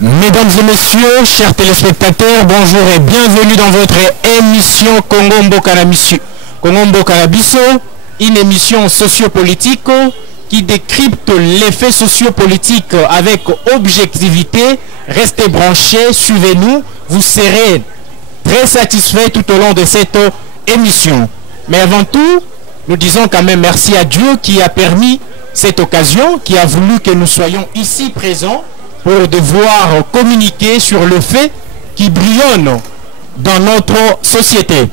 Mesdames et messieurs, chers téléspectateurs, bonjour et bienvenue dans votre émission Congo Mboka Biso, une émission sociopolitique qui décrypte les faits sociopolitiques avec objectivité. Restez branchés, suivez-nous, vous serez très satisfaits tout au long de cette émission. Mais avant tout, nous disons quand même merci à Dieu qui a permis cette occasion, qui a voulu que nous soyons ici présents pour devoir communiquer sur le fait qui brillonne dans notre société.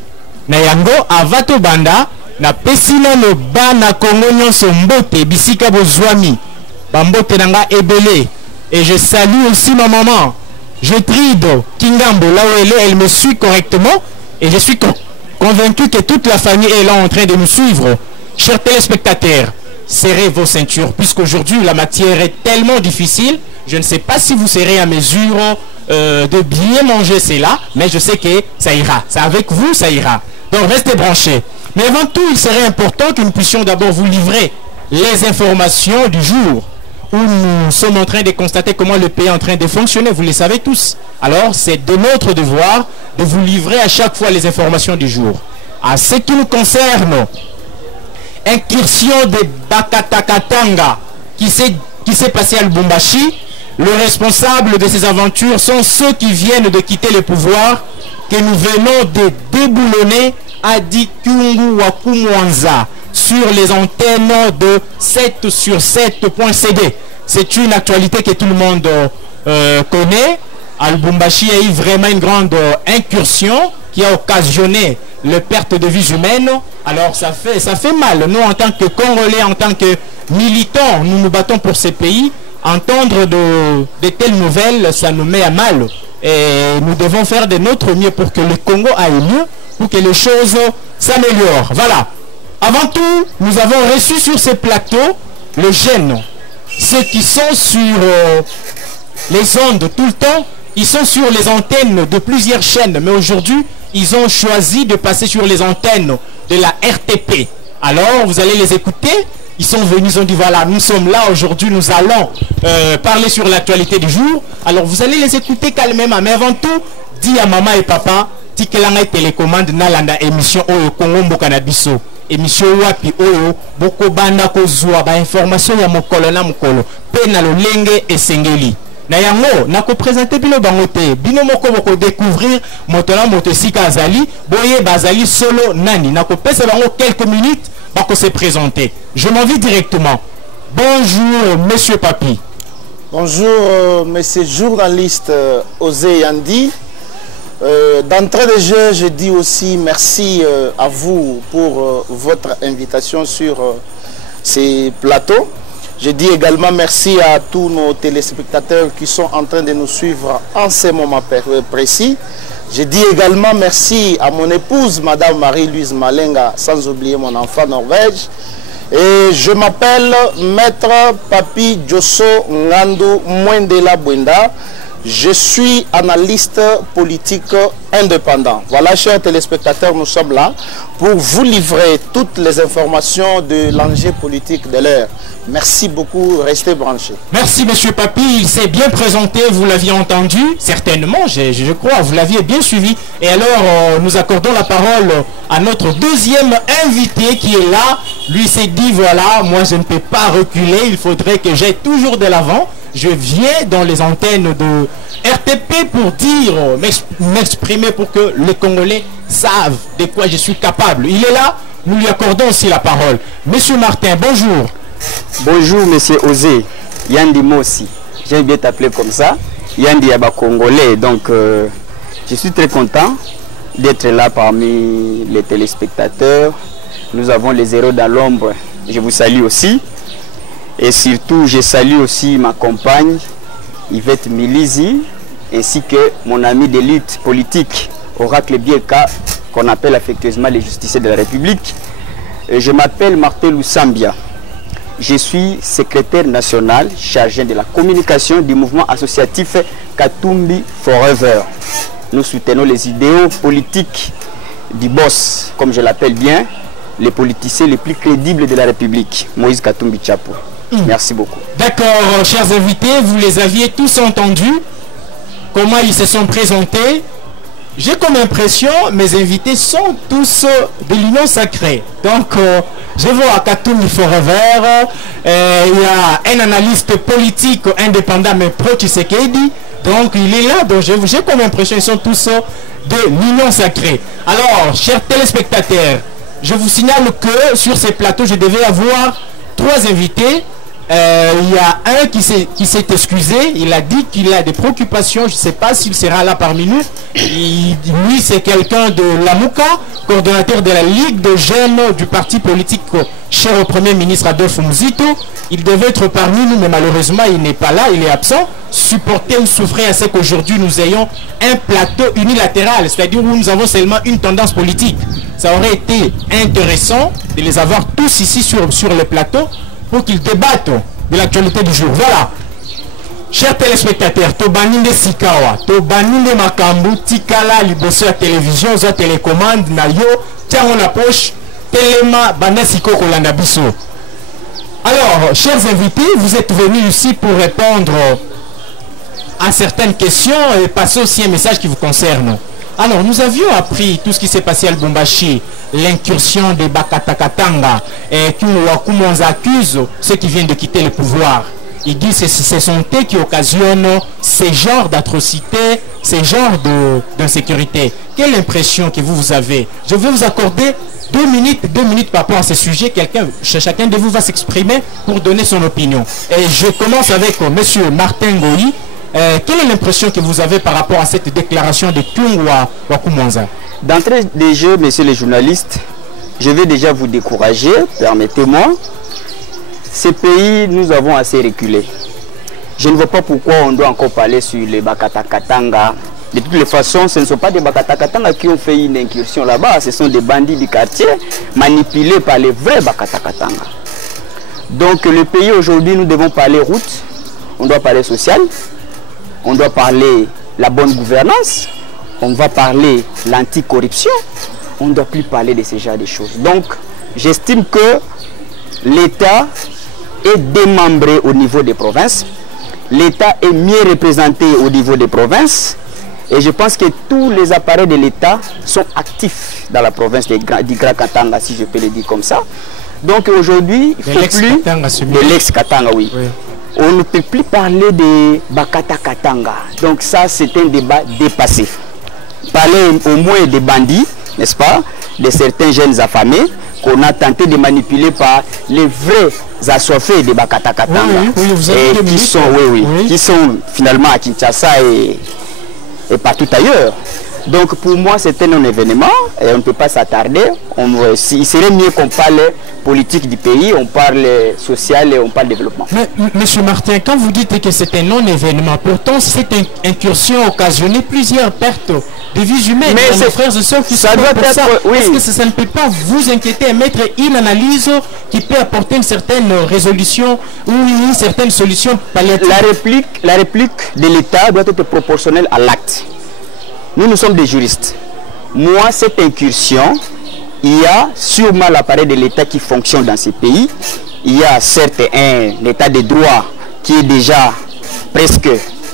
Nayango avato banda na pesina no bana Congo nyonso mbote bisika bozwami bambote nanga ebele. Et je salue aussi ma maman Gertrude Kingambo là où elle me suit correctement et je suis convaincu que toute la famille est là en train de nous suivre. Chers téléspectateurs, serrez vos ceintures puisqu'aujourd'hui la matière est tellement difficile. Je ne sais pas si vous serez à mesure de bien manger cela, mais je sais que ça ira. C'est avec vous, ça ira. Donc restez branchés. Mais avant tout, il serait important que nous puissions d'abord vous livrer les informations du jour où nous sommes en train de constater comment le pays est en train de fonctionner. Vous les savez tous. Alors c'est de notre devoir de vous livrer à chaque fois les informations du jour. À ce qui nous concerne, incursion de Bakatakatanga qui s'est passé à Lubumbashi. Le responsable de ces aventures sont ceux qui viennent de quitter le pouvoir que nous venons de déboulonner à Dikungu Wakumwanza sur les antennes de 7 sur 7.cd. C'est une actualité que tout le monde connaît. À Lubumbashi, il y a eu vraiment une grande incursion qui a occasionné la perte de vies humaines. Alors ça fait mal. Nous, en tant que Congolais, en tant que militants, nous nous battons pour ces pays. Entendre de telles nouvelles, ça nous met à mal. Et nous devons faire de notre mieux pour que le Congo aille mieux, pour que les choses s'améliorent. Voilà. Avant tout, nous avons reçu sur ces plateaux les jeunes. Ceux qui sont sur les ondes tout le temps, ils sont sur les antennes de plusieurs chaînes. Mais aujourd'hui, ils ont choisi de passer sur les antennes de la RTP. Alors, vous allez les écouter. Ils sont venus, ils ont dit voilà, nous sommes là aujourd'hui, nous allons parler sur l'actualité du jour. Alors vous allez les écouter calmement, mais avant tout, dis à maman et papa, tikelanga télécommande nalanda émission Oyo Congo Mboka na Biso. Émission wapi Oyo, boko banda ko zwa ba information ya mokolo na mokolo, pe na lolenge esengeli. Na yango, na ko présenter bino bangote, bino moko boko découvrir motona motosika azali, boye bazali solo nani. Na ko pesa bango quelques minutes. Pour se présenter. Je m'en vais directement. Bonjour, monsieur Papi. Bonjour, monsieur journaliste Osé Yandi. D'entrée de jeu, je dis aussi merci à vous pour votre invitation sur ces plateaux. Je dis également merci à tous nos téléspectateurs qui sont en train de nous suivre en ce moment précis. Je dis également merci à mon épouse, Madame Marie-Louise Malenga, sans oublier mon enfant Norvège. Et je m'appelle Maître Papi Josso Ngandu Mwendela Bwenda. Je suis analyste politique indépendant. Voilà, chers téléspectateurs, nous sommes là pour vous livrer toutes les informations de l'enjeu politique de l'heure. Merci beaucoup, restez branchés. Merci monsieur Papi, il s'est bien présenté, vous l'aviez entendu, certainement, je crois, vous l'aviez bien suivi. Et alors, nous accordons la parole à notre deuxième invité qui est là. Lui s'est dit, voilà, moi je ne peux pas reculer, il faudrait que j'aille toujours de l'avant. Je viens dans les antennes de RTP pour dire, m'exprimer pour que les Congolais savent de quoi je suis capable. Il est là, nous lui accordons aussi la parole. Monsieur Martin, bonjour. Bonjour, monsieur Osé. Yandi Mossi. J'aime bien t'appeler comme ça. Yandi Yaba Congolais. Donc, je suis très content d'être là parmi les téléspectateurs. Nous avons les héros dans l'ombre. Je vous salue aussi. Et surtout, je salue aussi ma compagne, Yvette Milizi, ainsi que mon ami de lutte politique, Oracle Bieka, qu'on appelle affectueusement les justiciers de la République. Et je m'appelle Martin Lusambia. Je suis secrétaire national chargé de la communication du mouvement associatif Katumbi Forever. Nous soutenons les idéaux politiques du boss, comme je l'appelle bien, les politiciens les plus crédibles de la République, Moïse Katumbi Tchapo. Merci beaucoup. D'accord, chers invités, vous les aviez tous entendus. Comment ils se sont présentés. J'ai comme impression, mes invités sont tous de l'Union sacrée. Donc, je vois à Katoumi Forever, il y a un analyste politique indépendant, mais pro-Tshisekedi. Donc, il est là. Donc, j'ai comme impression, ils sont tous de l'Union sacrée. Alors, chers téléspectateurs, je vous signale que sur ces plateaux, je devais avoir 3 invités. Il y a un qui s'est excusé, il a dit qu'il a des préoccupations, je ne sais pas s'il sera là parmi nous. Lui, c'est quelqu'un de l'Amouka, coordonnateur de la Ligue de jeunes du parti politique cher au Premier ministre Adolphe Muzito. Il devait être parmi nous, mais malheureusement, il n'est pas là, il est absent. Supporter ou souffrir à ce qu'aujourd'hui nous ayons un plateau unilatéral, c'est-à-dire où nous avons seulement une tendance politique. Ça aurait été intéressant de les avoir tous ici sur le plateau, pour qu'ils débattent de l'actualité du jour. Voilà. Chers téléspectateurs, Tobaninde Sikawa, Tobaninde Makambu, Tikala, Liboso à télévision, za télécommande, Nayo, tiens on approche, Telema, Banasiko, Kolanda Bisso. Alors, chers invités, vous êtes venus ici pour répondre à certaines questions et passer aussi un message qui vous concerne. Alors, nous avions appris tout ce qui s'est passé à Lubumbashi, l'incursion des Bakatakatanga, et Wakumonza accuse ceux qui viennent de quitter le pouvoir. Il dit que ce sont eux qui occasionnent ces genres d'atrocités, ces genres d'insécurité. Quelle impression que vous avez? Je vais vous accorder 2 minutes par rapport à ce sujet. Chacun de vous va s'exprimer pour donner son opinion. Et je commence avec M. Martin Ngoyi. Quelle est l'impression que vous avez par rapport à cette déclaration de Kyungwa Wakumonza? D'entrée des jeux, messieurs les journalistes, je vais déjà vous décourager, permettez-moi. Ces pays, nous avons assez reculé. Je ne vois pas pourquoi on doit encore parler sur les Bakatakatanga. De toutes les façons, ce ne sont pas des Bakatakatanga qui ont fait une incursion là-bas, ce sont des bandits du quartier manipulés par les vrais Bakatakatanga. Donc le pays aujourd'hui, nous devons parler route, on doit parler social. On doit parler la bonne gouvernance, on va parler l'anticorruption, on ne doit plus parler de ce genre de choses. Donc, j'estime que l'État est démembré au niveau des provinces, l'État est mieux représenté au niveau des provinces, et je pense que tous les appareils de l'État sont actifs dans la province du Grand Katanga, si je peux le dire comme ça. Donc aujourd'hui, il ne faut plus de l'ex-Katanga, oui. On ne peut plus parler de Bakatakatanga. Donc ça, c'est un débat dépassé. Parler au moins des bandits, n'est-ce pas, de certains jeunes affamés qu'on a tenté de manipuler par les vrais assoiffés de Bakatakatanga. Qui sont finalement à Kinshasa et partout ailleurs. Donc pour moi, c'est un non-événement et on ne peut pas s'attarder. Il serait mieux qu'on parle politique du pays, on parle social et on parle développement. Mais Monsieur Martin, quand vous dites que c'est un non-événement, pourtant cette incursion a occasionné plusieurs pertes de vies humaines. Mais nos frères et sœurs qui sont pour ça. Est-ce que ça ne peut pas vous inquiéter et mettre une analyse qui peut apporter une certaine résolution ou une certaine solution palliative? La réplique de l'État doit être proportionnelle à l'acte. Nous sommes des juristes. Moi, cette incursion, il y a sûrement l'appareil de l'État qui fonctionne dans ces pays. Il y a certes un état de droit qui est déjà presque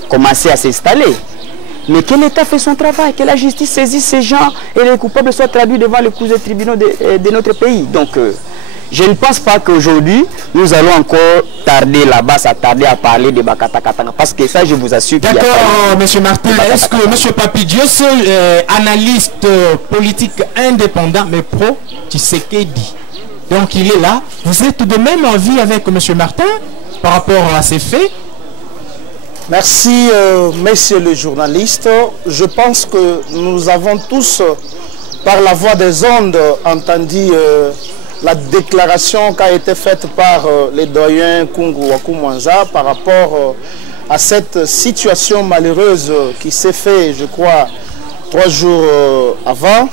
commencé à s'installer. Mais que l'État fait son travail, que la justice saisisse ces gens et les coupables soient traduits devant les cours et tribunaux de notre pays. Donc, je ne pense pas qu'aujourd'hui, nous allons encore tarder là-bas, s'attarder à parler de Bakatakatanga. Parce que ça, je vous assure qu'il y a pas... D'accord, M. Martin. Est-ce que M. Papidios, analyste politique indépendant, mais pro-Tshisekedi, donc il est là. Vous êtes de même en vie avec M. Martin par rapport à ces faits? Merci, messieurs les journalistes. Je pense que nous avons tous, par la voix des ondes, entendu la déclaration qui a été faite par les doyens Kungu Wakumonza par rapport à cette situation malheureuse qui s'est faite, je crois, 3 jours avant,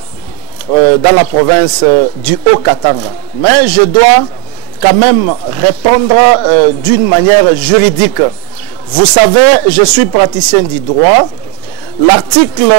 dans la province du Haut-Katanga. Mais je dois quand même répondre d'une manière juridique. Vous savez, je suis praticien du droit. l'article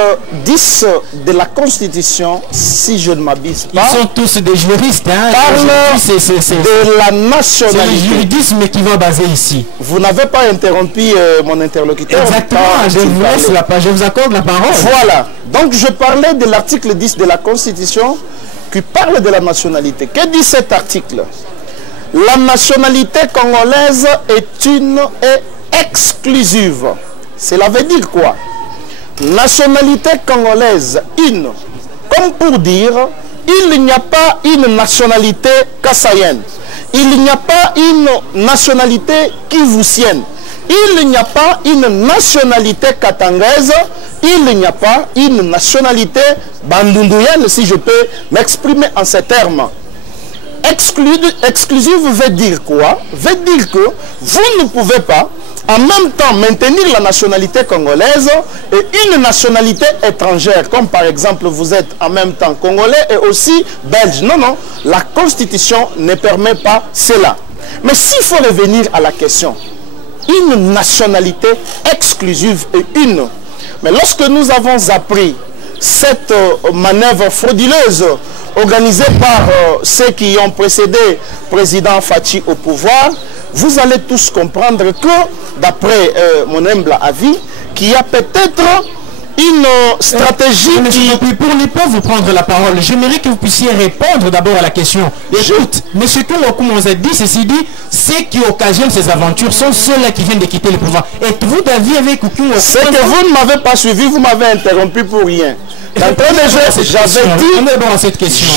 10 de la Constitution, si je ne m'abuse pas, ils sont tous des juristes, hein, parle de la c'est le nationalité. juridisme qui va baser ici. Vous n'avez pas interrompu mon interlocuteur. Exactement, je vous accorde la parole. Voilà, donc je parlais de l'article 10 de la Constitution qui parle de la nationalité. Que dit cet article? La nationalité congolaise est exclusive. Cela veut dire quoi? Nationalité congolaise, une. Comme pour dire, il n'y a pas une nationalité kassaïenne. Il n'y a pas une nationalité kivusienne. Il n'y a pas une nationalité katangaise. Il n'y a pas une nationalité bandunduenne, si je peux m'exprimer en ces termes. Exclusive veut dire quoi? Veut dire que vous ne pouvez pas en même temps maintenir la nationalité congolaise et une nationalité étrangère, comme par exemple vous êtes en même temps congolais et aussi belge. Non, non, la Constitution ne permet pas cela. Mais s'il faut revenir à la question, une nationalité exclusive et une. Mais lorsque nous avons appris cette manœuvre frauduleuse organisée par ceux qui ont précédé le président Fachi au pouvoir, vous allez tous comprendre que, d'après mon humble avis, qu'il y a peut-être une stratégie qui... Pour ne pas vous prendre la parole, j'aimerais que vous puissiez répondre d'abord à la question. Écoute, M. Kouakou nous a dit, ceci dit, ceux qui occasionnent ces aventures sont ceux-là qui viennent de quitter le pouvoir. Êtes-vous d'avis avec Kouakou? C'est que vous ne m'avez pas suivi, vous m'avez interrompu pour rien. D'entrée de jeu, j'avais dit,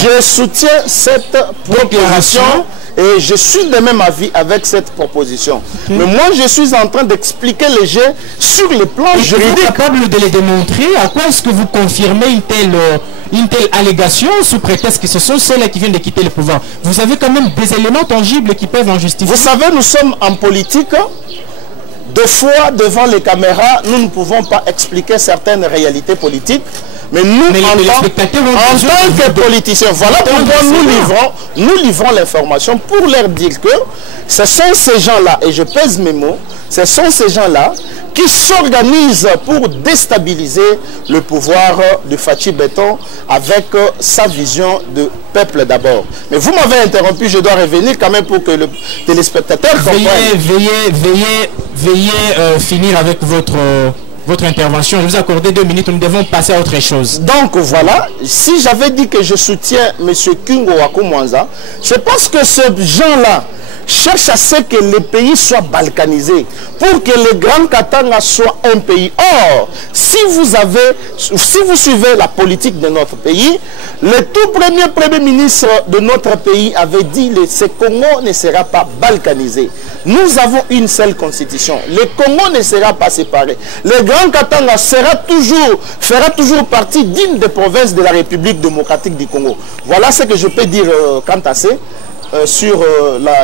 je soutiens cette proposition. Et je suis de même avis avec cette proposition. Mais moi, je suis en train d'expliquer les jeux sur le plan juridique. Vous êtes capable de les démontrer? À quoi est-ce que vous confirmez une telle allégation sous prétexte que ce sont ceux-là qui viennent de quitter le pouvoir? Vous avez quand même des éléments tangibles qui peuvent en justifier. Vous savez, nous sommes en politique. Deux fois, devant les caméras, nous ne pouvons pas expliquer certaines réalités politiques. Mais nous, en tant que politiciens, voilà pourquoi nous livrons l'information pour leur dire que ce sont ces gens-là, et je pèse mes mots, ce sont ces gens-là qui s'organisent pour déstabiliser le pouvoir de Fachi Béton avec sa vision de peuple d'abord. Mais vous m'avez interrompu, je dois revenir quand même pour que le téléspectateur comprenne. Veuillez finir avec votre intervention. Je vous accorder 2 minutes, nous devons passer à autre chose. Donc voilà, si j'avais dit que je soutiens M. Kouakou Mwanza, c'est parce que ces gens-là cherchent à ce que le pays soit balkanisé, pour que le Grand Katanga soit un pays. Or, si vous suivez la politique de notre pays, le tout premier ministre de notre pays avait dit que ce Congo ne sera pas balkanisé. Nous avons une seule constitution. Le Congo ne sera pas séparé. Le Grand Katanga fera toujours partie d'une des provinces de la République démocratique du Congo. Voilà ce que je peux dire quant à ça. Sur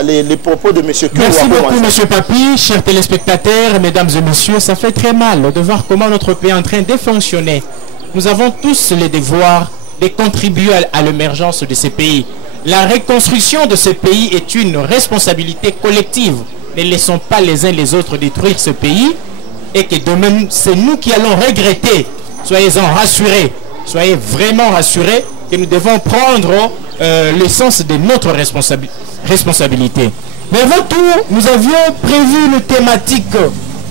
les propos de M. Kouakou. Merci beaucoup, M. Papi. Chers téléspectateurs, mesdames et messieurs, ça fait très mal de voir comment notre pays est en train de fonctionner. Nous avons tous le devoir de contribuer à l'émergence de ces pays. La reconstruction de ce pays est une responsabilité collective. Ne laissons pas les uns les autres détruire ce pays et que demain, c'est nous qui allons regretter. Soyez-en rassurés. Soyez vraiment rassurés que nous devons prendre l'essence de notre responsabilité. Mais avant tout, nous avions prévu une thématique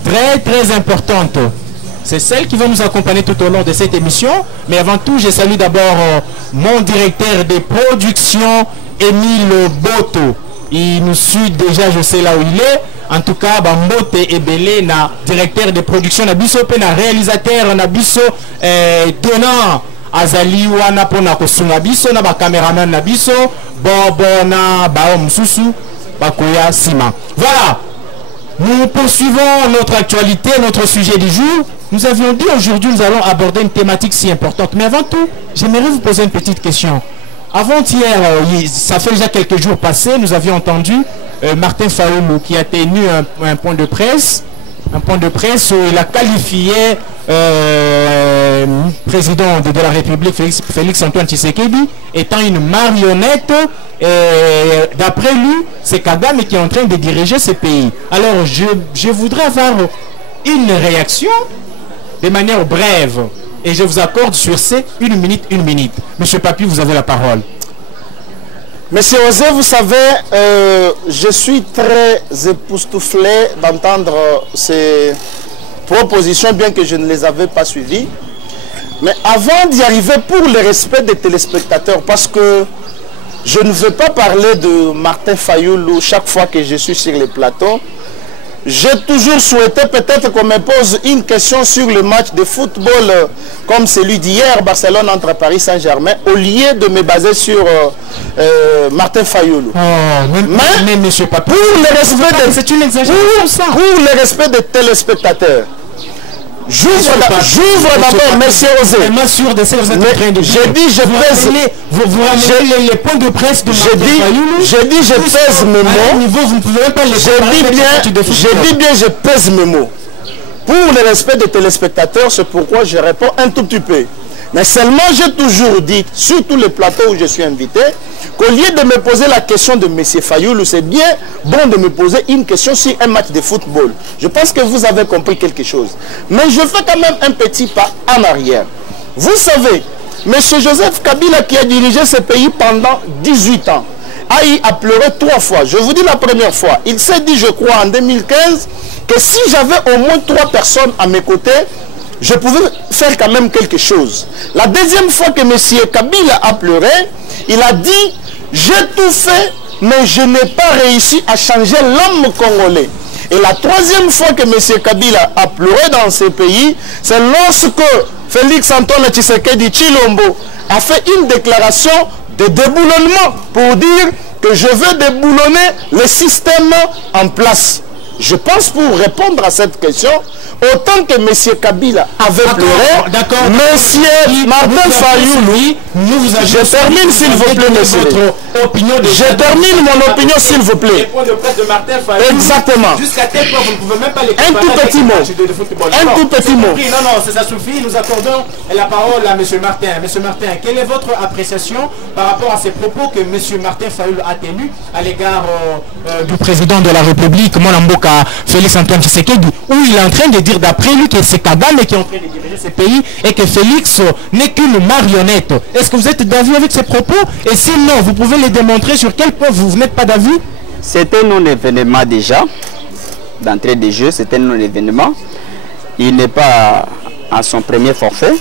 très importante. C'est celle qui va nous accompagner tout au long de cette émission. Mais avant tout, je salue d'abord mon directeur de production, Émile Boto. Il nous suit déjà, je sais là où il est. En tout cas, Bambote et Belé, directeur de production, Nabiso, réalisateur, Nabiso, donnant azali wana pona kosunga biso na ba cameraman na biso bobo na baom susu bakoya sima. Voilà, nous poursuivons notre actualité, notre sujet du jour. Nous avions dit aujourd'hui nous allons aborder une thématique si importante, mais avant tout j'aimerais vous poser une petite question. Avant-hier, ça fait déjà quelques jours passés, nous avions entendu Martin Fayulu qui a tenu un point de presse. Un point de presse où il a qualifié président de la République Félix Antoine Tshisekedi étant une marionnette. D'après lui, c'est Kagame qui est en train de diriger ce pays. Alors je voudrais avoir une réaction de manière brève. Et je vous accorde sur ces 1 minute, 1 minute. Monsieur Papi, vous avez la parole. Monsieur Osé, vous savez, je suis très époustouflé d'entendre ces propositions, bien que je ne les avais pas suivies. Mais avant d'y arriver, pour le respect des téléspectateurs, parce que je ne veux pas parler de Martin Fayoulou chaque fois que je suis sur les plateaux. J'ai toujours souhaité peut-être qu'on me pose une question sur le match de football comme celui d'hier, Barcelone entre Paris Saint-Germain, au lieu de me baser sur Martin Fayoulou. Oh, mais monsieur Papi, pour le respect c'est une exagération. Pour le respect des téléspectateurs, j'ouvre d'abord, monsieur Osé. J'ai dit, je pèse. Vous ramenez les points de presse de Martin Fayoulou. J'ai dit, je pèse mes mots. Vous ne pouvez même pas les J'ai dit bien, je pèse mes mots. Pour le respect des téléspectateurs, c'est pourquoi je réponds un tout petit peu. Mais seulement, j'ai toujours dit, sur tous les plateaux où je suis invité, qu'au lieu de me poser la question de M. Fayoulou, c'est bien bon de me poser une question sur un match de football. Je pense que vous avez compris quelque chose. Mais je fais quand même un petit pas en arrière. Vous savez, M. Joseph Kabila, qui a dirigé ce pays pendant 18 ans, a pleuré 3 fois. Je vous dis la première fois, il s'est dit, je crois, en 2015, que si j'avais au moins 3 personnes à mes côtés, je pouvais faire quand même quelque chose. La deuxième fois que M. Kabila a pleuré, il a dit, j'ai tout fait, mais je n'ai pas réussi à changer l'homme congolais. Et la troisième fois que M. Kabila a pleuré dans ce pays, c'est lorsque Félix Antoine Tshisekedi Tshilombo a fait une déclaration de déboulonnement pour dire que je veux déboulonner le système en place. Je pense, pour répondre à cette question, autant que M. Kabila avait pleuré, M. Martin Fayoulou, je termine s'il vous plaît, monsieur. Je termine mon opinion s'il vous plaît. Exactement. Jusqu'à tel point, vous ne pouvez même pas les un tout petit mot. Un tout petit mot. Non, non, ça suffit. Nous accordons la parole à M. Martin. M. Martin, quelle est votre appréciation par rapport à ces propos que M. Martin Fayoulou a tenus à l'égard du président de la République, Molamboka Félix Antoine Tshisekedi, où il est en train de dire d'après lui que c'est Kagame qui est en train de diriger ce pays et que Félix n'est qu'une marionnette. Est-ce que vous êtes d'avis avec ces propos? Et sinon, vous pouvez les démontrer sur quel point vous n'êtes pas d'avis? C'est un non-événement déjà, d'entrée des jeux, c'est un non-événement. Il n'est pas à son premier forfait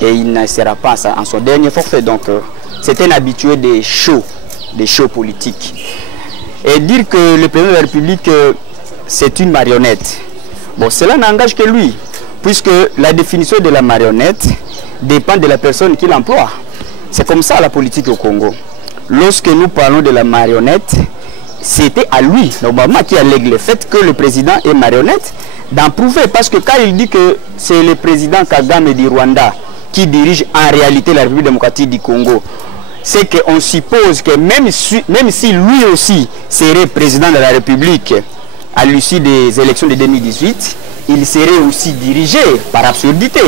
et il ne sera pas à son dernier forfait. Donc, c'est un habitué des shows politiques. Et dire que le président de la République, c'est une marionnette, bon, cela n'engage que lui, puisque la définition de la marionnette dépend de la personne qui l'emploie. C'est comme ça la politique au Congo. Lorsque nous parlons de la marionnette, c'était à lui, normalement, qui allègue le fait que le président est marionnette, d'en prouver. Parce que quand il dit que c'est le président Kagame du Rwanda qui dirige en réalité la République démocratique du Congo, c'est qu'on suppose que même si lui aussi serait président de la République à l'issue des élections de 2018, il serait aussi dirigé par absurdité.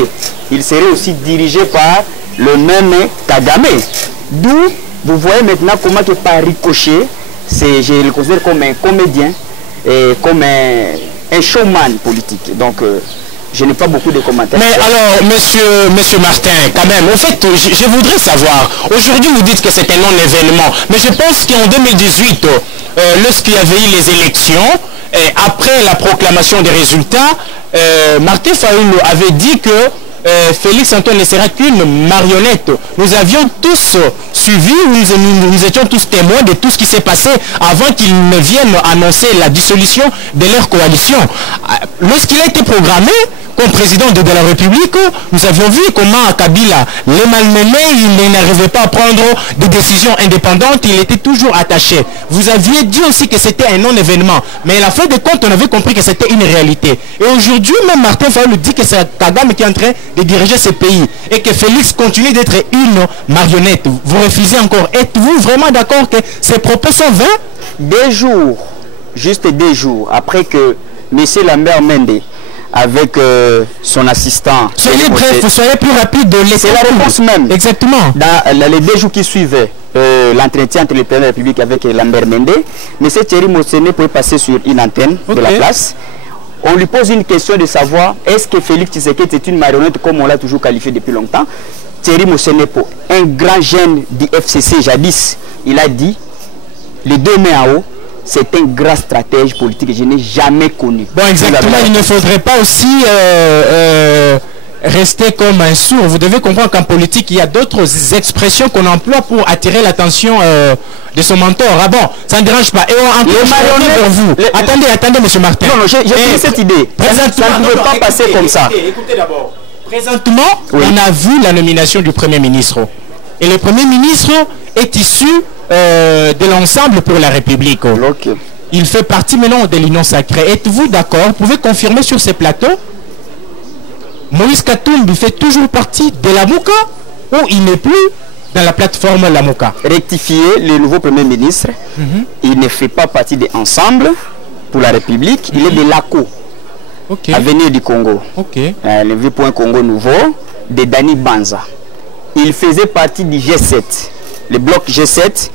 Il serait aussi dirigé par le même Kagame. D'où vous voyez maintenant comment que par ricochet, je le considère comme un comédien et comme un showman politique. Donc je n'ai pas beaucoup de commentaires. Mais alors, monsieur Martin, quand même, en fait, je voudrais savoir, aujourd'hui vous dites que c'est un non-événement, mais je pense qu'en 2018, lorsqu'il y avait eu les élections, après la proclamation des résultats, Martin Fayoulou avait dit que Félix Antoine ne sera qu'une marionnette. Nous avions tous suivi, nous étions tous témoins de tout ce qui s'est passé avant qu'ils ne viennent annoncer la dissolution de leur coalition. Lorsqu'il a été programmé comme président de la République, nous avions vu comment Kabila les malmenait, il n'arrivait pas à prendre des décisions indépendantes, il était toujours attaché. Vous aviez dit aussi que c'était un non-événement, mais à la fin de compte, on avait compris que c'était une réalité. Et aujourd'hui, même Martin Fayoulou dit que c'est Kagame qui est en train de diriger ce pays et que Félix continue d'être une marionnette. Vous refusez encore. Êtes-vous vraiment d'accord que ces propos sont vains? Juste 2 jours après que M. Lambert Mende avec son assistant. Soyez bref, soyez plus rapide de laisser. C'est la réponse même. Exactement. Dans les 2 jours qui suivaient l'entretien entre le président de la République avec Lambert Mende, M. Thierry Mossene pouvait passer sur une antenne de la place on lui pose une question de savoir est-ce que Félix Tshisekedi est une marionnette comme on l'a toujours qualifié depuis longtemps. Thierry Mosenepo, un grand jeune du FCC jadis, il a dit les deux mains en haut, c'est un grand stratège politique que je n'ai jamais connu. Bon, exactement, il ne faudrait pas aussi rester comme un sourd. Vous devez comprendre qu'en politique, il y a d'autres expressions qu'on emploie pour attirer l'attention de son mentor. Ah bon, ça ne dérange pas. Et on pour vous. Attendez, monsieur Martin. Non, j'ai pris cette idée. Ça ne peut pas passer comme ça. Écoutez d'abord. Présentement, oui, on a vu la nomination du Premier ministre. Et le Premier ministre est issu de l'ensemble pour la République. Okay. Il fait partie maintenant de l'Union sacrée. Êtes-vous d'accord? Vous pouvez confirmer sur ces plateaux? Moïse Katumbi fait toujours partie de la Mouka ou il n'est plus dans la plateforme la Mouka? Rectifier le nouveau Premier ministre, il ne fait pas partie de Ensemble pour la République, il est de l'ACO, Avenir du Congo. Le vieux point Congo nouveau, de Dani Banza. Il faisait partie du G7, le bloc G7,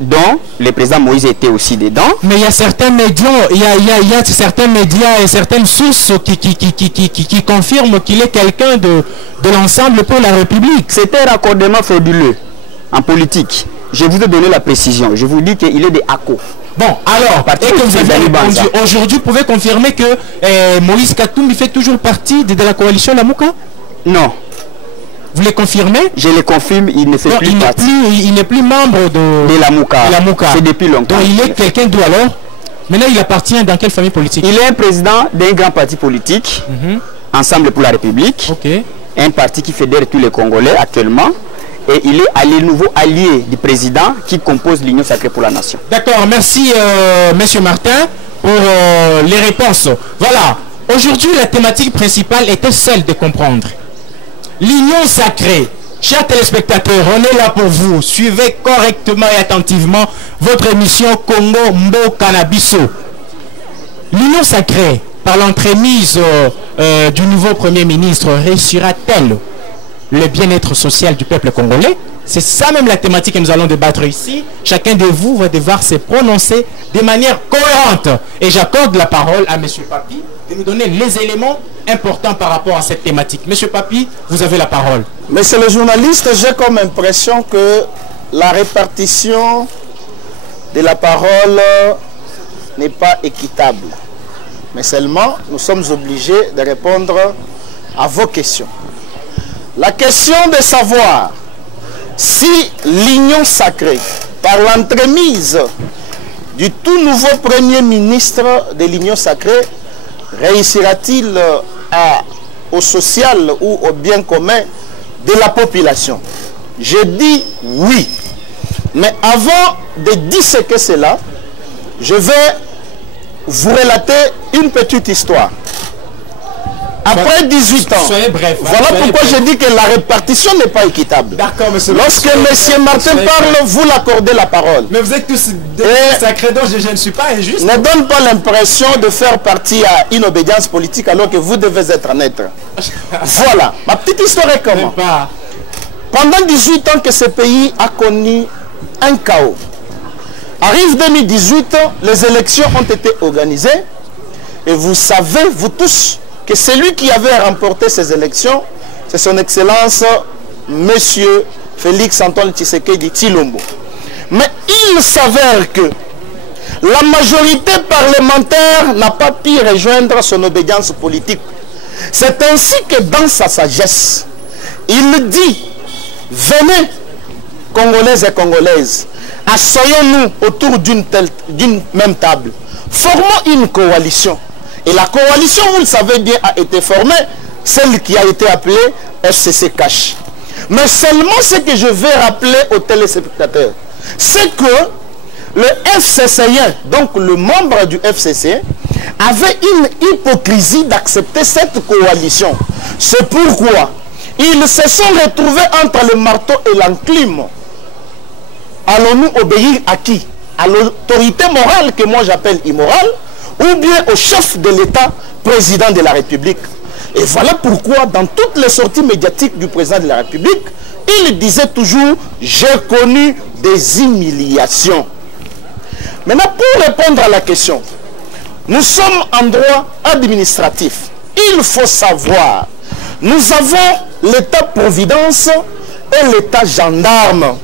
dont le président Moïse était aussi dedans. Mais il y a certains médias, il y a certains médias et certaines sources qui confirment qu'il est quelqu'un de l'ensemble pour la République. C'est un raccordement frauduleux en politique. Je vous ai donné la précision. Je vous dis qu'il est des ACO. Bon, alors, et que vous avez répondu, aujourd'hui, vous pouvez confirmer que Moïse Katumbi fait toujours partie de la coalition Lamouka? Non. Vous les confirmez? Je le confirme, il ne fait plus partie. Il n'est plus membre de la Mouka. C'est depuis longtemps. Donc il est quelqu'un d'où alors? Maintenant, il appartient dans quelle famille politique? Il est un président d'un grand parti politique, Ensemble pour la République. Un parti qui fédère tous les Congolais actuellement. Et il est le nouveau allié du président qui compose l'Union sacrée pour la nation. D'accord, merci monsieur Martin pour les réponses. Voilà, aujourd'hui la thématique principale était celle de comprendre l'Union sacrée. Chers téléspectateurs, on est là pour vous. Suivez correctement et attentivement votre émission Congo Mboka na Biso. L'Union sacrée, par l'entremise du nouveau Premier ministre, réussira-t-elle le bien-être social du peuple congolais? C'est ça même la thématique que nous allons débattre ici. Chacun de vous va devoir se prononcer de manière cohérente. Et j'accorde la parole à M. Papi de nous donner les éléments importants par rapport à cette thématique. M. Papi, vous avez la parole. Monsieur le journaliste, j'ai comme impression que la répartition de la parole n'est pas équitable. Mais seulement, nous sommes obligés de répondre à vos questions. La question de savoir si l'Union sacrée, par l'entremise du tout nouveau Premier ministre de l'Union sacrée, réussira-t-il au social ou au bien commun de la population? Je dis oui. Mais avant de dire ce que c'est là, je vais vous relater une petite histoire. Après 18 ans, bref, voilà pourquoi je dis que la répartition n'est pas équitable. Lorsque M. Martin parle, vous l'accordez la parole. Mais vous êtes tous sacrés, donc je ne suis pas injuste. Ne donne pas l'impression de faire partie à une obédience politique alors que vous devez être neutre. Voilà, ma petite histoire est comment? Pendant 18 ans que ce pays a connu un chaos. Arrive 2018, les élections ont été organisées et vous savez, vous tous, que celui qui avait remporté ces élections, c'est son Excellence, Monsieur Félix Antoine Tshisekedi Tshilombo. Mais il s'avère que la majorité parlementaire n'a pas pu rejoindre son obédience politique. C'est ainsi que dans sa sagesse, il dit, venez, Congolaises et Congolaises, asseyons-nous autour d'une même table, formons une coalition. Et la coalition, vous le savez bien, a été formée, celle qui a été appelée FCC Cash. Mais seulement ce que je vais rappeler aux téléspectateurs, c'est que le FCCien, donc le membre du FCC, avait une hypocrisie d'accepter cette coalition. C'est pourquoi ils se sont retrouvés entre le marteau et l'enclume. Allons-nous obéir à qui? À l'autorité morale que moi j'appelle immorale, ou bien au chef de l'État, président de la République? Et voilà pourquoi dans toutes les sorties médiatiques du président de la République, il disait toujours « j'ai connu des humiliations ». Maintenant, pour répondre à la question, Nous sommes en droit administratif. Il faut savoir, nous avons l'État-providence et l'État-gendarme.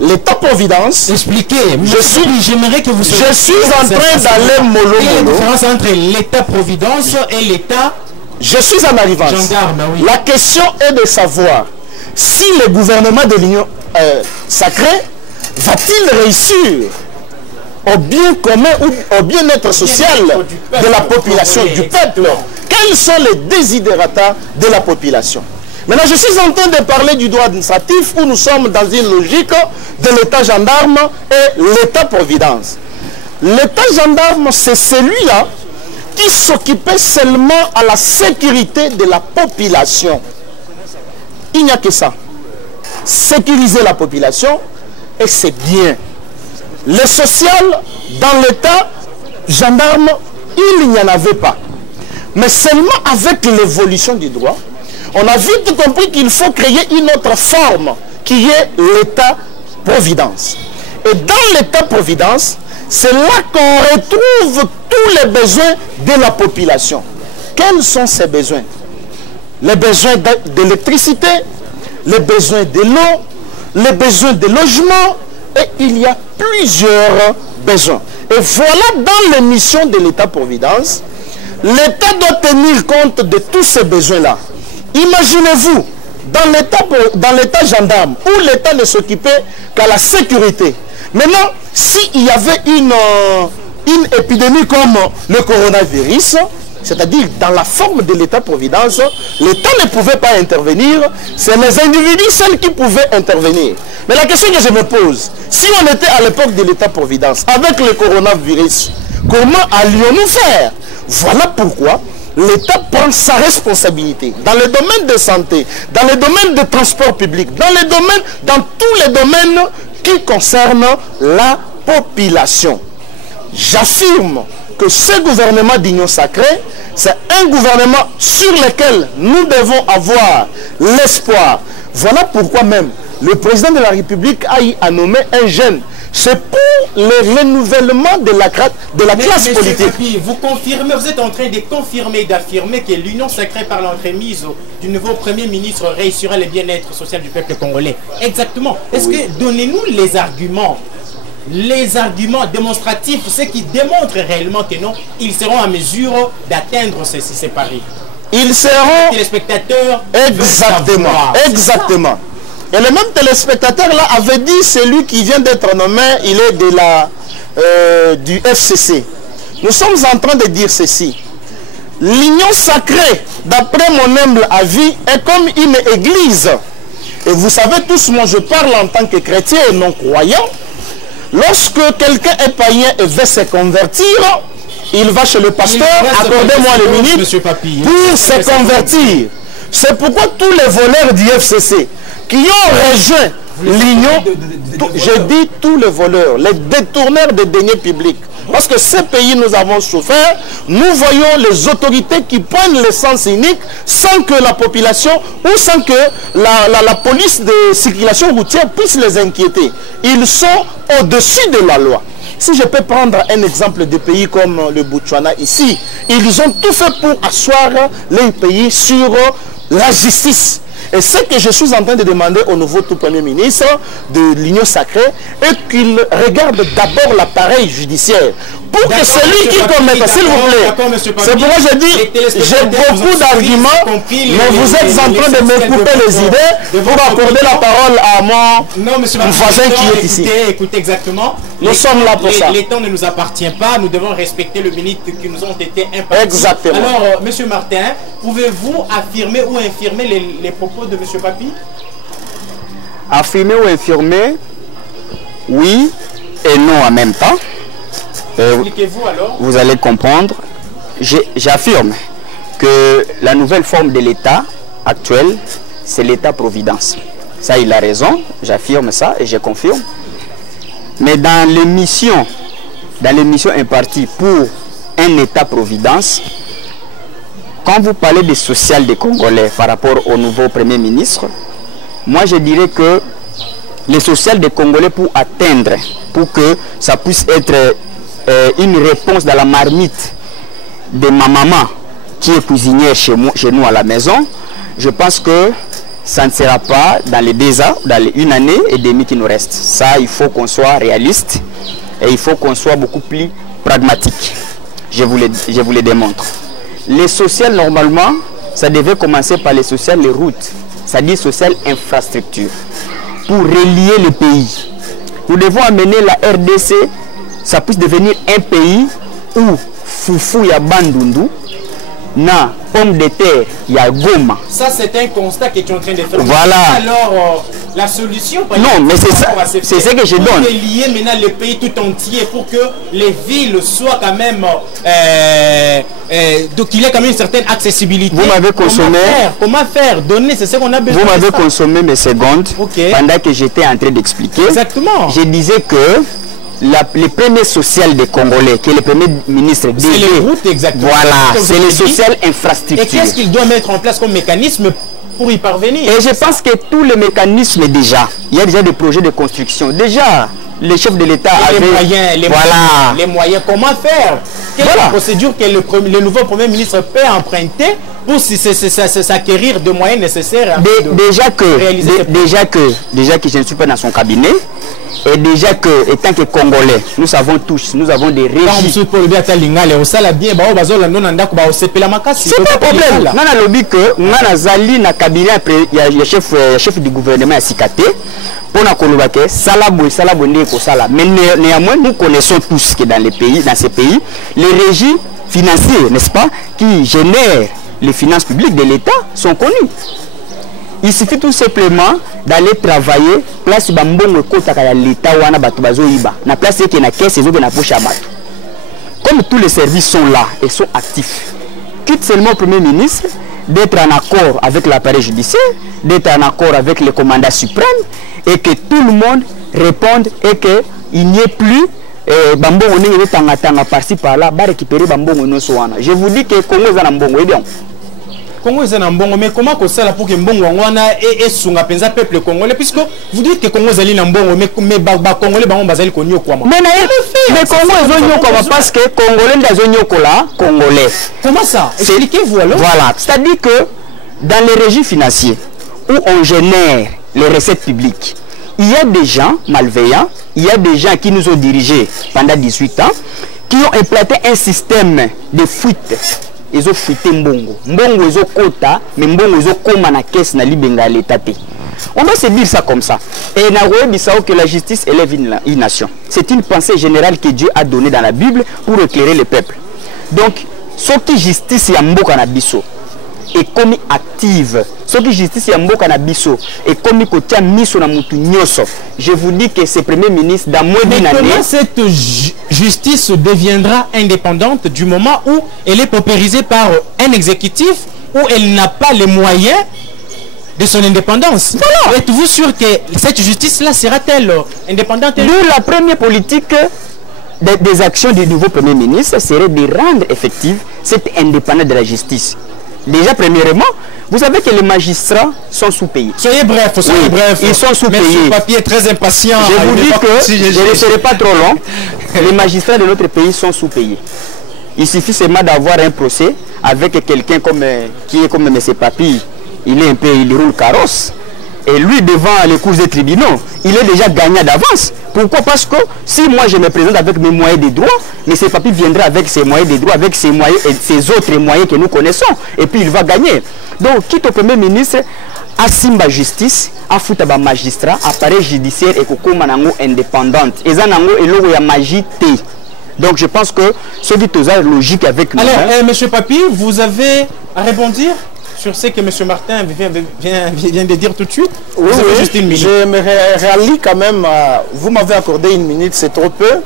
L'État-providence... Expliquez. J'aimerais que vous... Je suis en train d'aller mollo. Quelle est la différence entre l'État-providence et l'État... Je suis en arrivance. Gendarme, oui. La question est de savoir si le gouvernement de l'Union sacrée va-t-il réussir au bien commun ou au bien-être social de la population, du peuple. Quels sont les desiderata de la population? Maintenant, je suis en train de parler du droit administratif où nous sommes dans une logique de l'État gendarme et l'État-providence. L'État gendarme, c'est celui-là qui s'occupait seulement à la sécurité de la population. Il n'y a que ça. Sécuriser la population, et c'est bien. Le social, dans l'État gendarme, il n'y en avait pas. Mais seulement avec l'évolution du droit, on a vite compris qu'il faut créer une autre forme qui est l'État-providence. Et dans l'État-providence, c'est là qu'on retrouve tous les besoins de la population. Quels sont ces besoins? Les besoins d'électricité, les besoins de l'eau, les besoins de logement, et il y a plusieurs besoins. Et voilà, dans les missions de l'État-providence, l'État doit tenir compte de tous ces besoins-là. Imaginez-vous, dans l'État gendarme, où l'État ne s'occupait qu'à la sécurité. Maintenant, s'il y avait une épidémie comme le coronavirus, c'est-à-dire dans la forme de l'État-providence, l'État ne pouvait pas intervenir, c'est les individus seuls qui pouvaient intervenir. Mais la question que je me pose, si on était à l'époque de l'État-providence, avec le coronavirus, comment allions-nous faire? Voilà pourquoi l'État prend sa responsabilité dans le domaine de santé, dans le domaine de transport public, dans tous les domaines qui concernent la population. J'affirme que ce gouvernement d'union sacrée, c'est un gouvernement sur lequel nous devons avoir l'espoir. Voilà pourquoi même le président de la République a nommé un jeune. C'est pour le renouvellement de la classe politique. Papi, vous confirmez, vous êtes en train de confirmer et d'affirmer que l'union sacrée par l'entremise du nouveau Premier ministre réussira le bien-être social du peuple congolais. Exactement. Est-ce que, donnez-nous les arguments démonstratifs, ceux qui démontrent réellement que non, ils seront en mesure d'atteindre ces paris. Ils seront... Téléspectateurs... Exactement. Et le même téléspectateur là avait dit, celui qui vient d'être nommé, il est de du FCC. Nous sommes en train de dire ceci. L'union sacrée, d'après mon humble avis, est comme une église. Et vous savez tous, moi je parle en tant que chrétien et non croyant. Lorsque quelqu'un est païen et veut se convertir, il va chez le pasteur, accordez-moi les minutes pour se convertir. C'est pourquoi tous les voleurs du FCC qui ont rejoint l'union, je dis tous les voleurs, les détourneurs des deniers publics, parce que ces pays nous avons souffert, nous voyons les autorités qui prennent le sens unique sans que la population ou sans que la police de circulation routière puisse les inquiéter. Ils sont au-dessus de la loi. Si je peux prendre un exemple de pays comme le Botswana ici, ils ont tout fait pour asseoir les pays sur la justice. Et ce que je suis en train de demander au nouveau tout Premier ministre de l'Union sacrée est qu'il regarde d'abord l'appareil judiciaire. Pour que celui qui commette, s'il vous plaît, c'est pourquoi je dis, j'ai beaucoup d'arguments, mais vous êtes en train de me couper les idées pour accorder la parole à mon voisin qui est ici. Écoutez exactement. Nous sommes là pour ça. Les temps ne nous appartient pas, nous devons respecter le minute qui nous ont été impartis. Exactement. Alors, M. Martin, pouvez-vous affirmer ou infirmer les propos de M. Papi? Affirmer ou infirmer, oui et non en même temps. Expliquez-vous alors. Vous allez comprendre. J'affirme que la nouvelle forme de l'État actuel, c'est l'État-providence. Ça, il a raison. J'affirme ça et je confirme. Mais dans l'émission impartie pour un État-providence, quand vous parlez des social des Congolais par rapport au nouveau Premier ministre, moi je dirais que les social des Congolais pour atteindre, pour que ça puisse être une réponse dans la marmite de ma maman qui est cuisinière chez nous à la maison, je pense que ça ne sera pas dans les 2 ans, dans les 1 année et demie qui nous reste. Ça, il faut qu'on soit réaliste et il faut qu'on soit beaucoup plus pragmatique. Je vous le démontre. Les sociales, normalement, ça devait commencer par les sociales, les routes, c'est-à-dire sociales infrastructures, pour relier le pays. Nous devons amener la RDC, ça puisse devenir un pays où Foufou ya Bandundu, na pomme de terre ya Goma. Ça, c'est un constat que tu es en train de faire. Voilà. Alors, la solution... Non, mais c'est ça, c'est ce que je donne. Lier maintenant le pays tout entier pour que les villes soient quand même... donc, il y a quand même une certaine accessibilité. Vous m'avez consommé... Comment faire? Donner, c'est ce qu'on a besoin. Vous m'avez consommé mes secondes pendant que j'étais en train d'expliquer. Exactement. Je disais que les premiers sociales des Congolais, qui est le premier ministre c'est les routes, exactement. Voilà, c'est les sociales infrastructures. Et qu'est-ce qu'il doit mettre en place comme mécanisme pour y parvenir? Et je pense que tous les mécanismes déjà, il y a déjà des projets de construction. Déjà, les chefs de l'État avaient... Les moyens, comment faire? Quelle est la procédure que le nouveau Premier ministre peut emprunter pour s'acquérir de moyens nécessaires? Déjà que je ne suis pas dans son cabinet, et déjà que, étant que Congolais, nous savons tous, nous avons des régies. C'est pas problème. Nous avons lobby que nous avons un cabinet, il y a le chef du gouvernement à Sikate, pour mais néanmoins, nous connaissons tous que dans ces pays, les régies financières, n'est-ce pas, qui génèrent les finances publiques de l'État sont connues. Il suffit tout simplement d'aller travailler place bambongo kota kaya l'État wana batu bazoiba na place qui na caisse ezo na poche abatu. Comme tous les services sont là et sont actifs, quitte seulement au Premier ministre d'être en accord avec l'appareil judiciaire, d'être en accord avec le commandant suprême et que tout le monde réponde et qu'il n'y ait plus bambongo nenge tanga par-ci par-là ba récupérer bambongo no soana. Je vous dis que Congo za na mbongo et bien. Congo est un mbongo, mais comment que ça pour que mbongo wana et sunga penza peuple congolais, puisque vous dites que Congo est un mbongo, mais congolais ba bazali konyo quoi. Mais Congo est zonyo quoi parce que congolais ndazonyo kola congolais. Comment ça? Expliquez-vous alors. Voilà, c'est-à-dire que dans les régimes financiers où on génère les recettes publiques, il y a des gens malveillants, il y a des gens qui nous ont dirigés pendant 18 ans, qui ont implanté un système de fuite. Ils ont fuité mbongo. Mbongo ils ont quota, mais mbongo ils ont comme na caisse na libenga l'état. On doit se dire ça comme ça. Et na bisao que la justice élève une nation. C'est une pensée générale que Dieu a donnée dans la Bible pour éclairer le peuple. Donc, ce qui justice ya mboka na biso est comme active. Ce qui justice ya mboka na biso est comme kotia miso na mutu nyoso. Je vous dis que ce Premier ministre dans moins d'une année. Comment cette justice deviendra indépendante du moment où elle est paupérisée par un exécutif où elle n'a pas les moyens de son indépendance? Voilà. Êtes-vous sûr que cette justice-là sera-t-elle indépendante? Nous, la première politique des actions du nouveau Premier ministre serait de rendre effective cette indépendance de la justice. Déjà, premièrement, vous savez que les magistrats sont sous-payés. Soyez bref, ils sont sous-payés. Mais ce papier est très impatient. Je vous dis que je ne serai pas trop long. Les magistrats de notre pays sont sous-payés. Il suffit seulement d'avoir un procès avec quelqu'un qui est comme M. Papi. Il roule carrosse. Et lui, devant les cours des tribunaux, il est déjà gagnant d'avance. Pourquoi? Parce que si moi je me présente avec mes moyens de droit, M. Papi viendra avec ses moyens de droit, avec ses moyens et ses autres moyens que nous connaissons. Et puis il va gagner. Donc, quitte au Premier ministre, à Simba Justice, à Foutaba magistrat, appareil judiciaire et Koko Manango indépendante. Et Zanango et l'eau, il y a magie T. Donc je pense que ce qui est logique avec nous. Alors, M. Papi, vous avez à répondre sur ce que M. Martin vient de dire tout de suite? Oui, juste une minute. Je me rallie quand même, vous m'avez accordé une minute, c'est trop peu.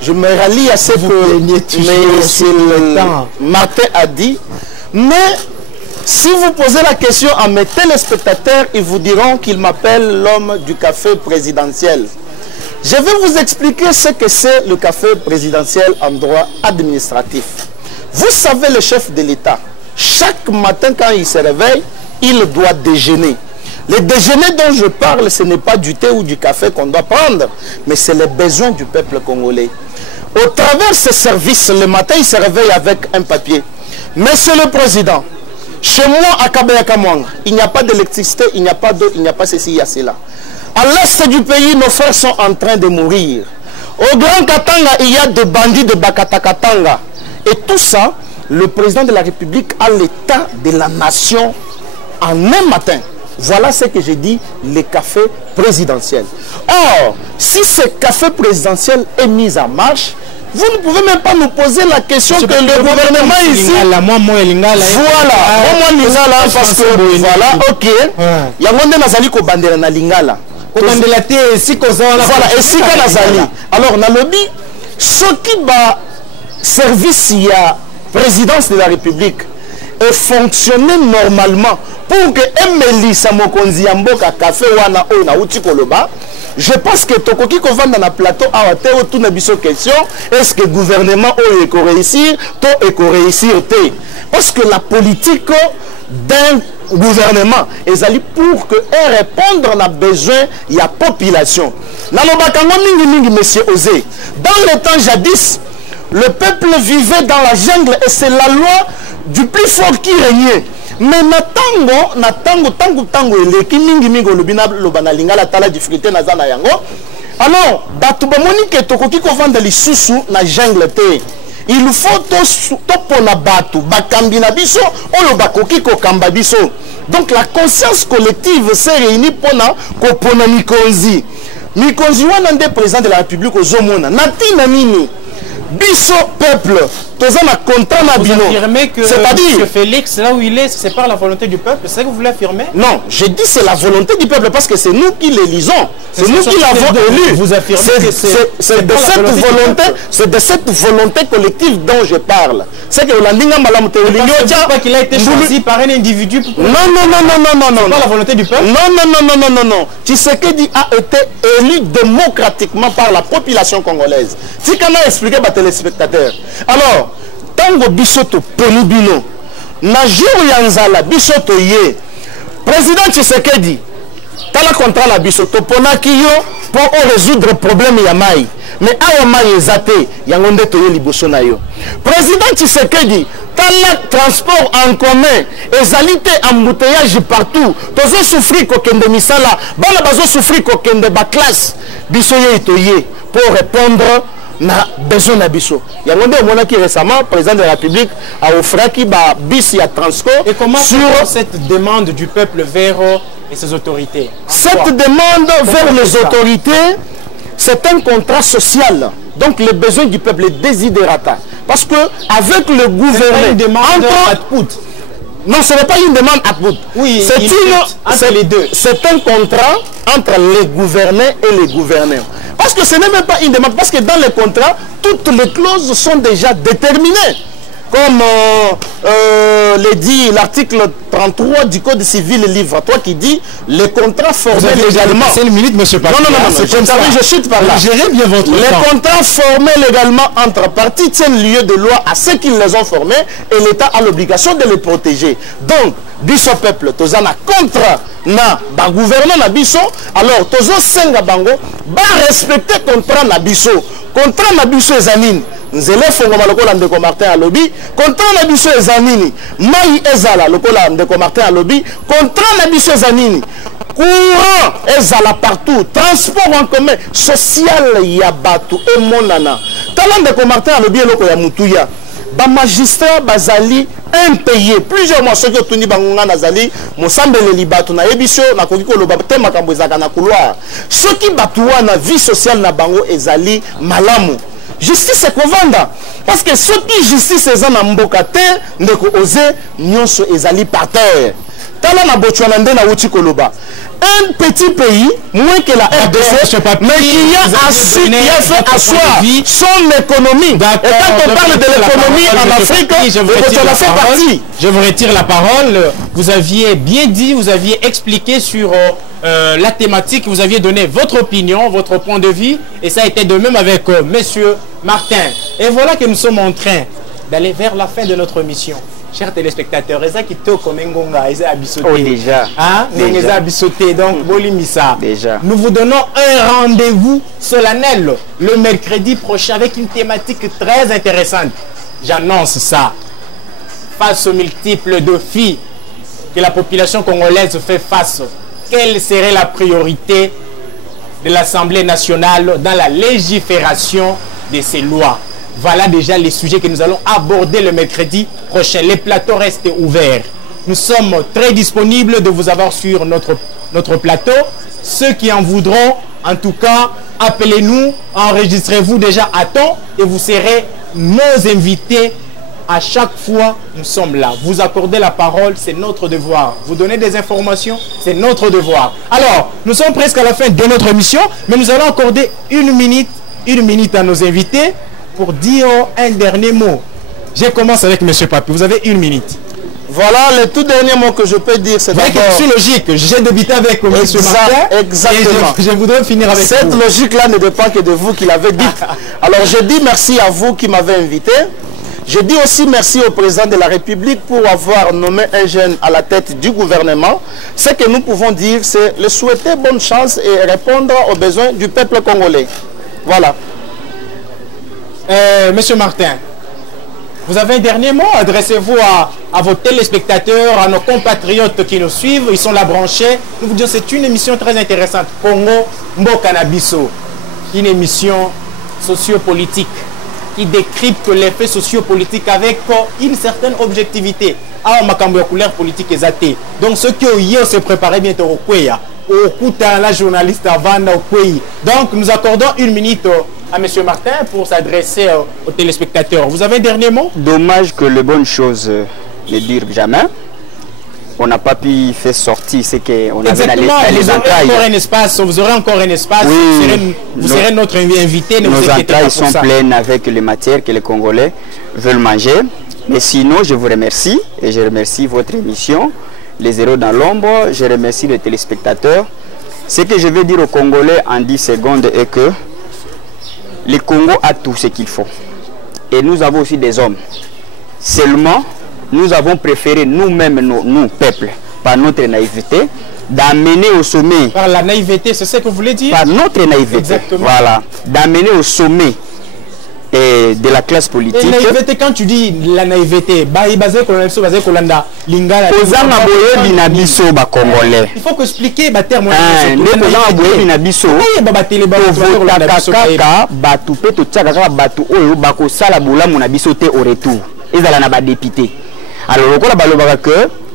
Je me rallie à ce que M. Martin a dit. Mais si vous posez la question à mes téléspectateurs, ils vous diront qu'ils m'appellent l'homme du café présidentiel. Je vais vous expliquer ce que c'est le café présidentiel en droit administratif. Vous savez, le chef de l'État, chaque matin quand il se réveille, il doit déjeuner. Le déjeuner dont je parle, ce n'est pas du thé ou du café qu'on doit prendre, mais c'est les besoins du peuple congolais. au travers ces services, le matin, il se réveille avec un papier. Monsieur le Président, chez moi, à Kabayakamwanga, il n'y a pas d'électricité, il n'y a pas d'eau, il n'y a pas ceci, il y a cela. À l'est du pays, nos frères sont en train de mourir. Au Grand Katanga, il y a des bandits de Bakatakatanga. Et tout ça, le président de la République a l'état de la nation en un matin. Voilà ce que j'ai dit, le café présidentiel. Or, si ce café présidentiel est mis en marche, vous ne pouvez même pas nous poser la question que le gouvernement ici... Voilà, parce que, voilà, ok. Il y a un nazali ko bandera na lingala. Voilà, et si ka nazali. Alors, na lobby, ce qui va service il y a présidence de la République et fonctionner normalement pour que Emeli Samokonzi Yamboka café wana o na uti koloba. Je pense que Tokoki Kovanda na plateau a été autour de la question est-ce que le gouvernement a réussir, to réussir te. Parce que la politique d'un gouvernement est allée pour que répondre à besoin de la population. Dans le temps jadis, le peuple vivait dans la jungle et c'est la loi du plus fort qui régnait. Mais tango eleki mingi mingi lobina lobana lingala tala difficulté na zana yango. Alors batu bamoni ke tokoki ko vanda lisusu na jungle te. Il faut to pona batu bakambi na biso oyo bakoki ko kamba biso. Donc la conscience collective s'est réunie pona ko pona mikonzi. Mikonzi wana nde président de la République ozomona. Natina nini? Biso peuple, tous un contrat na bino. Vous affirmez que M. Félix, là où il est, c'est par la volonté du peuple. C'est ça que vous voulez affirmer? Non, j'ai dit c'est la volonté du peuple parce que c'est nous qui l'élisons. C'est nous qui l'avons élu. Vous affirmez que c'est de cette volonté collective dont je parle. C'est que Olandinga Malam pas qu'il a été choisi par un individu. Non. C'est pas la volonté du peuple? Non. Tshisekedi a été élu démocratiquement par la population congolaise. Si qu'on a expliqué aux téléspectateurs. Alors, tango bisoto ponibino na jour yanzala bisoto ye président Tshisekedi tala contrat la bisoto ponaki yo pour résoudre problème ya mai mais awa mai ezate yango nde toye liboso na yo président Tshisekedi tala transport en commun ezalité embouteillage partout tozo souffrir kokende misala bana bazo souffrir kokende ba classe biso ye toye pour répondre na besoin na biso. Il y a un moment qui récemment, président de la République a offert qui ba bis ya Transco. Et comment sur cette demande du peuple vers ses autorités? Cette demande vers les autorités, c'est un contrat social. Donc les besoins du peuple, les desiderata. Parce que avec le gouvernement, c'est une demande output. Non, ce n'est pas une demande output. Oui, c'est les deux. C'est un contrat entre les gouvernés et les gouverneurs. Parce que ce n'est même pas une demande, parce que dans les contrats, toutes les clauses sont déjà déterminées. Comme le dit l'article 33 du Code civil livre 3 qui dit les contrats formés légalement. C'est une minute, monsieur Patrick. Non, c'est comme ça. Je chute par là. Gérez bien votre temps. Les contrats formés légalement entre parties tiennent lieu de loi à ceux qui les ont formés et l'État a l'obligation de les protéger. Donc, biso peuple, tozana contre na ba gouvernement na biso, alors tozo senga bango ba respecter contrat na biso. Contrat na biso ezanini. Nzele fongoma lokola ndeko Martin à lobby, contrat na biso ezanini. Mai ezala lokola ndeko Martin à lobby, contrat na biso ezanini. Courant ezala partout, transport en commun, social ya batu et monana. Tala ndeko Martin à lobby loko ya mutuya. Ba magistrat bazali impayé plusieurs mois soki otuni bangonga nazali mosambele libatu na yebiso na kokiko loba te makambo ezaka na couloir soki batu wana vie sociale na bango ezali malamu justice ekovanda parce que soki justice eza na mboka te ndeko oze nyonso ezali par terre tala na Botswana nde na uti koloba un petit pays, moins que la RDC, mais qui a fait asseoir son économie. Et quand on parle de l'économie en Afrique, je vous retire la parole. Vous aviez bien dit, vous aviez expliqué sur la thématique, vous aviez donné votre opinion, votre point de vue, et ça a été de même avec monsieur Martin. Et voilà que nous sommes en train d'aller vers la fin de notre mission. chers téléspectateurs, ça qui toque comme Ngonga, ils abisoté. Oh, déjà. Hein? Déjà. Abisoté, donc, Bolimissa. Déjà. Nous vous donnons un rendez-vous solennel le mercredi prochain avec une thématique très intéressante. J'annonce ça. Face aux multiples défis que la population congolaise fait face, quelle serait la priorité de l'Assemblée nationale dans la légifération de ces lois? Voilà déjà les sujets que nous allons aborder le mercredi prochain. Les plateaux restent ouverts. Nous sommes très disponibles de vous avoir sur notre plateau. Ceux qui en voudront, en tout cas, appelez-nous, enregistrez-vous déjà à temps et vous serez nos invités. À chaque fois, nous sommes là. Vous accordez la parole, c'est notre devoir. Vous donnez des informations, c'est notre devoir. Alors, nous sommes presque à la fin de notre émission, mais nous allons accorder une minute à nos invités pour dire un dernier mot. Je commence avec M. Papi. Vous avez une minute. Voilà, le tout dernier mot que je peux dire, c'est d'abord... C'est logique. J'ai débuté avec M. Martin. Exactement. Et je voudrais finir avec cette vous. logique-là ne dépend que de vous qui l'avez dit. Alors, je dis merci à vous qui m'avez invité. Je dis aussi merci au président de la République pour avoir nommé un jeune à la tête du gouvernement. Ce que nous pouvons dire, c'est le souhaiter bonne chance et répondre aux besoins du peuple congolais. Voilà. Monsieur Martin, vous avez un dernier mot? Adressez-vous à vos téléspectateurs, à nos compatriotes qui nous suivent. Ils sont là branchés. Nous vous disons c'est une émission très intéressante. Congo Mboka na Biso. Une émission sociopolitique qui décrypte les faits sociopolitiques avec une certaine objectivité. Ah, ma couleur politique est athée. Donc ceux qui ont se préparent bientôt au Kweya. Au Kouta, la journaliste avant au Kweyi. Donc nous accordons une minute à M. Martin pour s'adresser aux téléspectateurs. Vous avez un dernier mot? Dommage que les bonnes choses ne durent jamais. On n'a pas pu faire sortir ce qu'on avait dans les entrailles. Vous aurez encore un espace. Oui, vous serez notre invité. Nos entrailles sont pleines avec les matières que les Congolais veulent manger. Mais sinon, je vous remercie et je remercie votre émission, Les Héros dans l'ombre. Je remercie les téléspectateurs. Ce que je veux dire aux Congolais en 10 secondes est que le Congo a tout ce qu'il faut. Et nous avons aussi des hommes. Seulement, nous avons préféré nous-mêmes, nous, peuple, par notre naïveté, d'amener au sommet. Par la naïveté, c'est ce que vous voulez dire? Par notre naïveté. Exactement. Voilà. D'amener au sommet de la classe politique. Et naïveté, quand tu dis la naïveté, il faut expliquer le terme. Alors,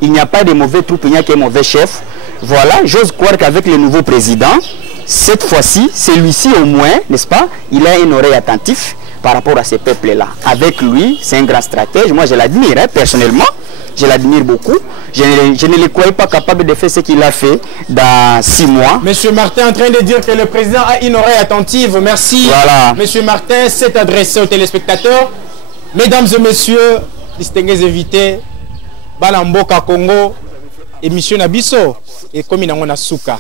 il n'y a pas de mauvais troupes, il n'y a qu'un mauvais chef. Voilà, j'ose croire qu'avec le nouveau président, cette fois-ci, celui-ci au moins, n'est-ce pas, il a une oreille attentive par rapport à ces peuples-là. Avec lui, c'est un grand stratège. Moi, je l'admire, hein, personnellement. Je l'admire beaucoup. Je ne le croyais pas capable de faire ce qu'il a fait dans 6 mois. Monsieur Martin est en train de dire que le président a une oreille attentive. Merci. Voilà. Monsieur Martin s'est adressé aux téléspectateurs. Mesdames et messieurs, distingués invités, Balamboka Congo, émission Nabiso, et comme il a souka.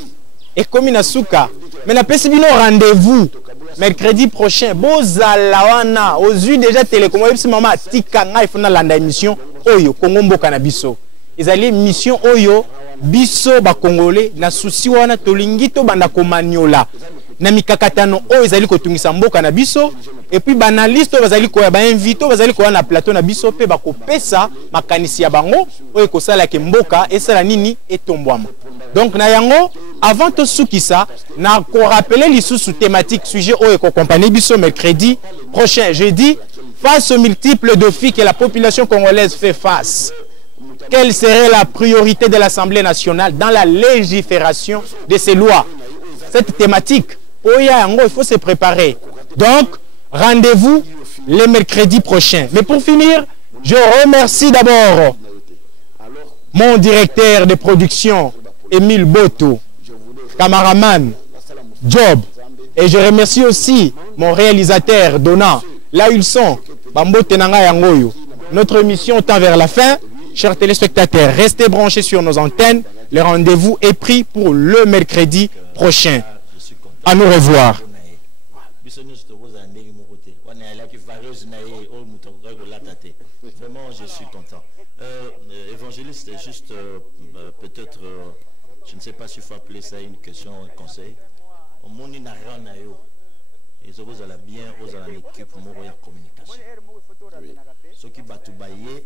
Et comme il a souka. Mais la PCB rendez-vous mercredi prochain. Bozalawana, aux yeux déjà télécom, maman tikanga il faut na landa émission Oyo Congo Mboka na Biso. Ils allaient mission Oyo Biso ba Congolais na souci wana tolingito banda komaniola. Na mikakatano Oyo ezali kotungisa mboka na Biso. Et puis banaliste bazali ko ba invito bazali ko na plateau na Biso pe ba kopesa makanisi ya bango Oyo ko sala ke mboka esala nini etombwama. Donc na yango avant tout ça, na ko rappeler les sous thématique sujet Oyo ko compagnie Biso mercredi prochain jeudi face aux multiples défis que la population congolaise fait face. Quelle serait la priorité de l'Assemblée nationale dans la légifération de ces lois? Cette thématique, il faut se préparer. Donc, rendez-vous le mercredi prochain. Mais pour finir, je remercie d'abord mon directeur de production, Émile Boto, cameraman, Job. Et je remercie aussi mon réalisateur, Donna. Là où ils sont, Bambo Tenanga Yangoyo. Notre émission tend vers la fin. Chers téléspectateurs, restez branchés sur nos antennes. Le rendez-vous est pris pour le mercredi prochain. À nous revoir. Vraiment, je suis content. Gilles, c'était juste peut-être, je ne sais pas s'il faut appeler ça une question, un conseil. Au monde, il n'a rien à eux. Et ça vous allez bien, vous allez l'équipe pour la communication. Ce qui va tout bailler,